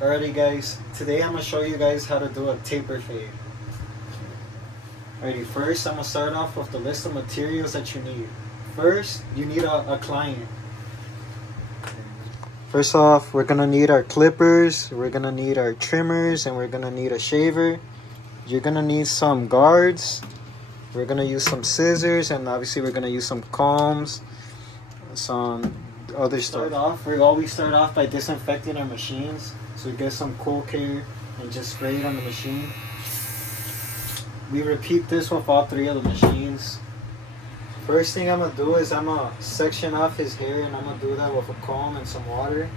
Alrighty guys, today I'm going to show you guys how to do a taper fade. Alrighty, first I'm going to start off with the list of materials that you need. First, you need a client. First off, we're going to need our clippers, we're going to need our trimmers, and we're going to need a shaver. You're going to need some guards. We're going to use some scissors, and obviously we're going to use some combs, some other stuff. We always start off by disinfecting our machines. So we get some cool care and just spray it on the machine. We repeat this with all three of the machines. First thing I'm going to do is I'm going to section off his hair, and I'm going to do that with a comb and some water.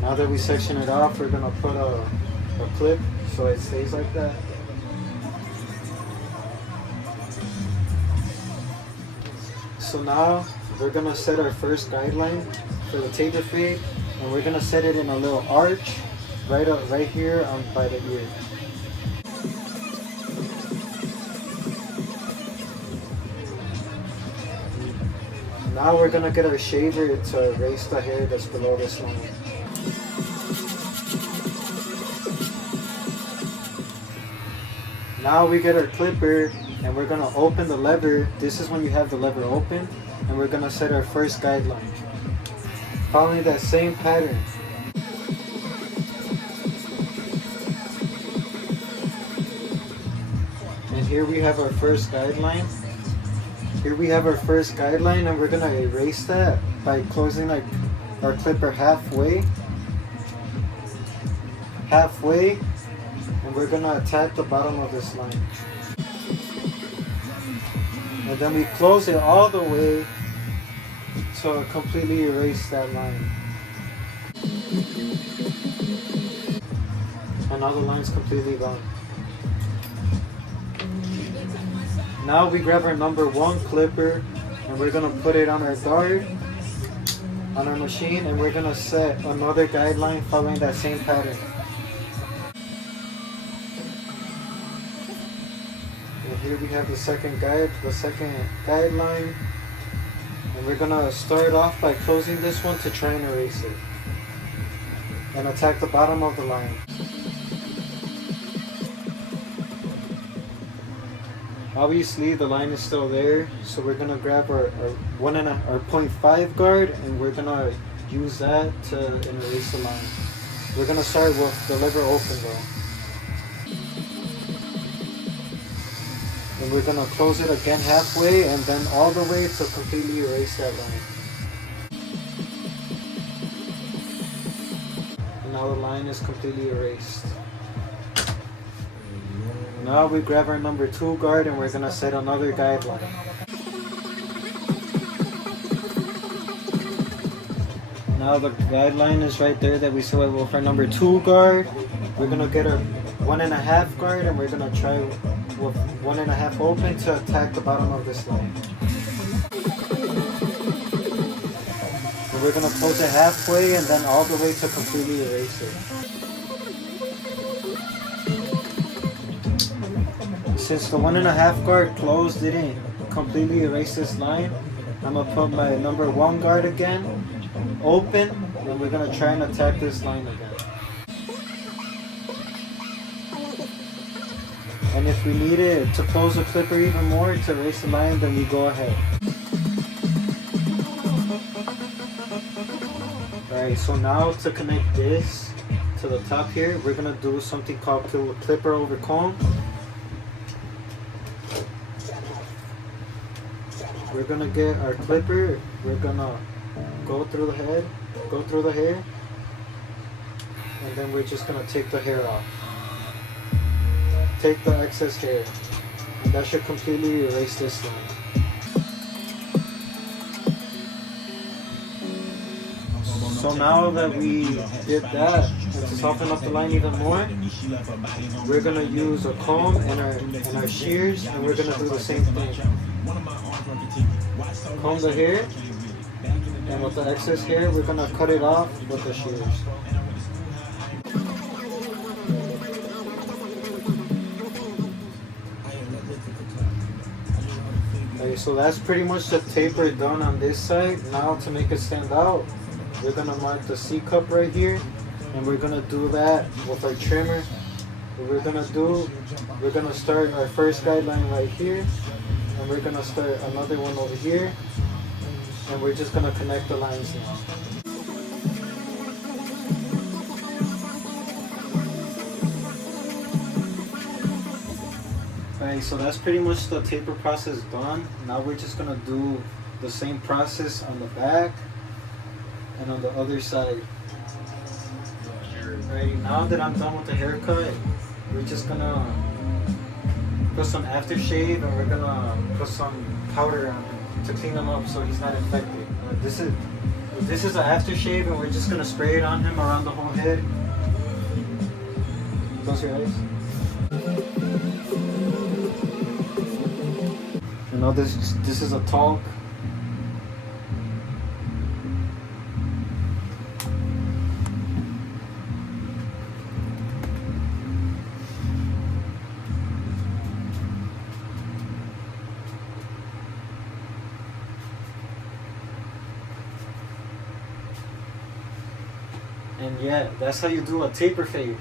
Now that we section it off, we're going to put a clip so it stays like that. So now we're going to set our first guideline for the taper fade, and we're going to set it in a little arch right here by the ear. Now we're going to get our shaver to erase the hair that's below this line. Now we get our clipper, and we're going to open the lever. This is when you have the lever open, and we're going to set our first guideline, following that same pattern. And here we have our first guideline. Here we have our first guideline, and we're going to erase that by closing our clipper halfway, and we're going to attack the bottom of this line. And then we close it all the way to completely erase that line. And now the line's completely gone. Now we grab our number 1 clipper, and we're going to put it on our guard, on our machine, and we're going to set another guideline following that same pattern. And here we have the second guideline, and we're going to start off by closing this one to try and erase it and attack the bottom of the line. Obviously the line is still there, so we're going to grab our 0.5 guard, and we're going to use that to erase the line. We're going to start with the lever open though. And we're going to close it again halfway, and then all the way to completely erase that line. And now the line is completely erased. Now we grab our number 2 guard, and we're going to set another guideline. Now the guideline is right there that we set with our number 2 guard. We're going to get our 1.5 guard, and we're going to try with 1.5 open to attack the bottom of this line. And we're going to close it halfway, and then all the way to completely erase it. Since the 1.5 guard closed didn't completely erase this line, I'm going to put my number 1 guard again, open, and we're going to try and attack this line again. And if we need it to close the clipper even more to erase the line, then we go ahead. Alright, so now to connect this to the top here, we're going to do something called clipper over comb. We're going to get our clipper, we're going to go through the hair, and then we're just going to take the hair off. Take the excess hair, and that should completely erase this line. So now that we did that, and to soften up the line even more, we're going to use a comb and our shears, and we're going to do the same thing. Comb the hair, and with the excess hair, we're going to cut it off with the shears. Okay, so that's pretty much the taper done on this side. Now to make it stand out, we're gonna mark the C cup right here, and we're gonna do that with our trimmer. What we're gonna do, we're gonna start our first guideline right here, and we're gonna start another one over here, and we're just gonna connect the lines now. Okay, so that's pretty much the taper process done. Now we're just gonna do the same process on the back and on the other side. Alright, now that I'm done with the haircut, we're just gonna put some aftershave and we're gonna put some powder on him to clean him up so he's not infected. This is an aftershave and we're just gonna spray it on him around the whole head. Close your eyes. You know, this is a talc. And yeah, that's how you do a taper fade.